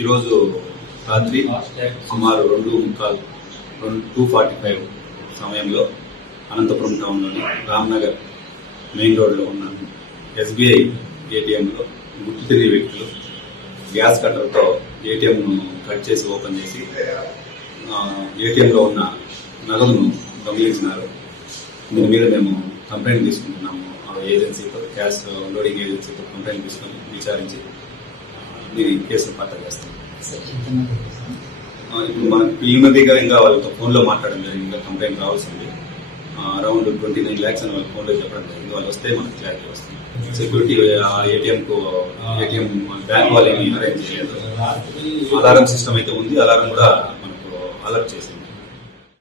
ఈరోజు రాత్రి సుమారు 2:45 సమయంలో అనంతపురం టౌన్లోని రామ్నగర్ మెయిన్ రోడ్లో ఉన్న SBI ఏటీఎంలో గుర్తు తెలియ వ్యక్తులు గ్యాస్ కట్టర్తో ఏటీఎంను కట్ చేసి ఓపెన్ చేసి ఏటీఎంలో ఉన్న నగదును దొంగిలించినారు. దీని మీద మేము కంప్లైంట్ తీసుకుంటున్నాము. ఏజెన్సీతో క్యాష్ లోడింగ్ ఏజెన్సీతో కంప్లైంట్ తీసుకొని విచారించి దీని కేసును పట్ట చేస్తాం. ఇప్పుడు మనకు ప్రిలిమినరీగా ఇంకా వాళ్ళతో ఫోన్లో మాట్లాడడం జరిగింది. ఇంకా కంప్లైంట్ రావాల్సింది. అరౌండ్ 29 lakhs అని వాళ్ళ ఫోన్లో చెప్పడం జరిగింది. వాళ్ళు వస్తే మనకు క్లారిటీ వస్తుంది. సెక్యూరిటీ ఏటీఎం బ్యాంక్ వాళ్ళని అరేంజ్ చేయలేదు. అలారం సిస్టమ్ అయితే ఉంది. అలారం కూడా